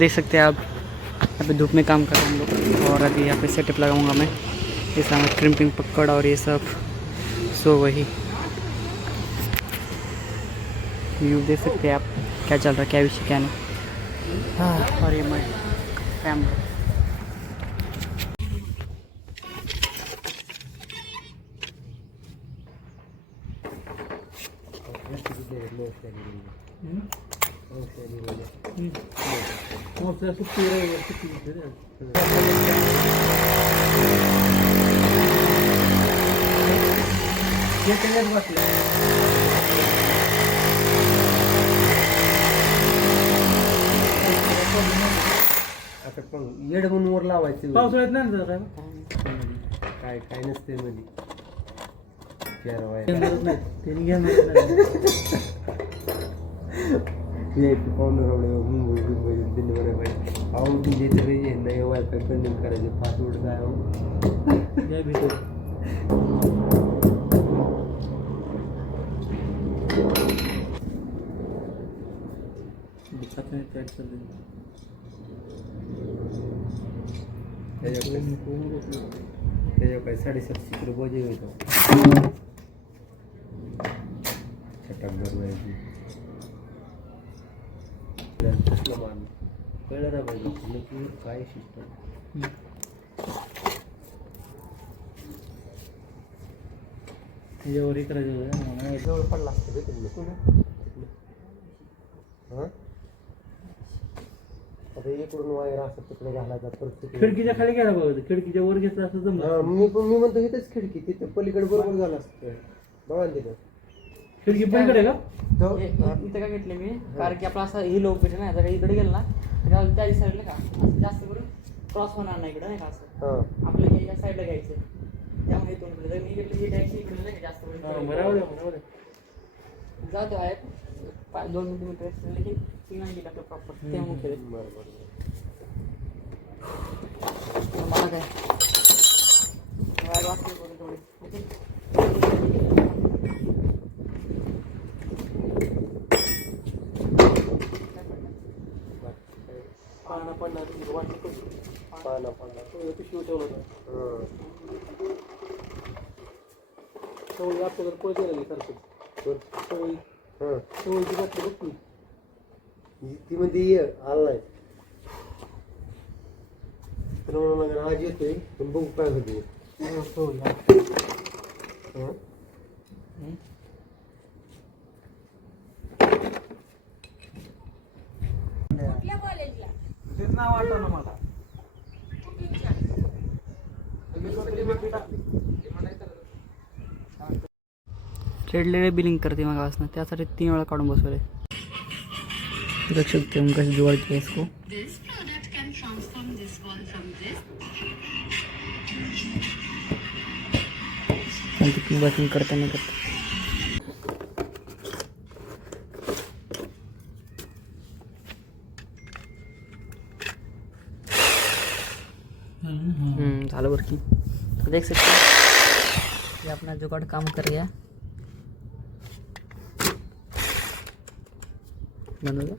देख सकते हैं आप, यहाँ पे धूप में काम कर रहे हैं हम लोग। और अभी यहाँ पे सेटअप लगाऊंगा मैं, जैसा हमें क्रिम्पिंग पकड़ और ये सब। सो वही व्यू देख सकते हैं आप, क्या चल रहा है, क्या विषय क्या नहीं। हाँ, और ये मैं कैमरा आता पण येड म्हणून वर लावायचं पावसाळ्यात नाही ना काय काय नसते मध्ये त्यांनी घेणार पाहुणे मुंबई दिल्ली बरं पाहिजे अहो तुमच्या इथे पाहिजे नाही वायफाय कनेक्ट करायचे पासवर्ड काय हो या भेटू त्याच्या काय 750 किलो बोजे होतो छटाक भरवायची कळलं ना पाहिजे नक्की काय सिस्टम त्याच्यावर करायचं जवळ पडला असतं हां आता इकडून वायर असं तिकडे घालायचा परत खिडकीच्या खाली घ्यायला बघा, खिडकीच्या वर घेतलं असं जमलं. मी म्हणतो इथेच खिडकी तिथे पलीकडे बरोबर झालं असतं बघा ना तिथं खिडकी पलीकडे का इथं काय घेतले मी, कारण की आपला असं ही लोकेशन आहे, जर इकडे गेलं ना तर त्या साईडला का असं जास्त करून क्रॉस होणार नाही इकडं, नाही का असं आपल्याला या साईडला घ्यायचं, त्यामुळे इथून इकडे जर मी इकडे ही टॅक्सी इकडे नाही का जास्त करून बरोबर जातो आहे 2 मिलीमीटर लेकिन सिग्नल गेला तो प्रॉपर त्यामुळे बरोबर मला काय वाटते थोडी ओके. पाना पडणार वाटलं पाना पाना पिशवी ठेवलं होतं सवयी आपल्याकडे पैसे लागले सारखं सवयी सवयीची बाटली बघ ती मध्ये ये आलाय तर मला आज येतोय पण बघू काय होते तेच नाव वाटतं ना मला रेड बिलिंग करते मग वासना, त्यासाठी 3 वेळा काढून बसवले. देख सकते हैं कैसे जुगाड़ किया इसको. वर्किंग करता नहीं करता. झालं वर्किंग. तो देख सकते हैं ये अपना जुगाड़ काम कर गया. बंद हो गया.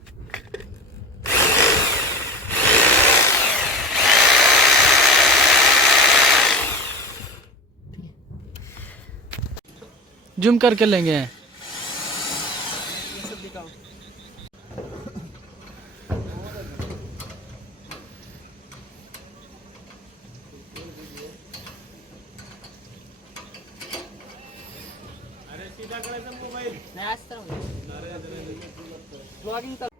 जूम करके लेंगे. ब्लॉगिंग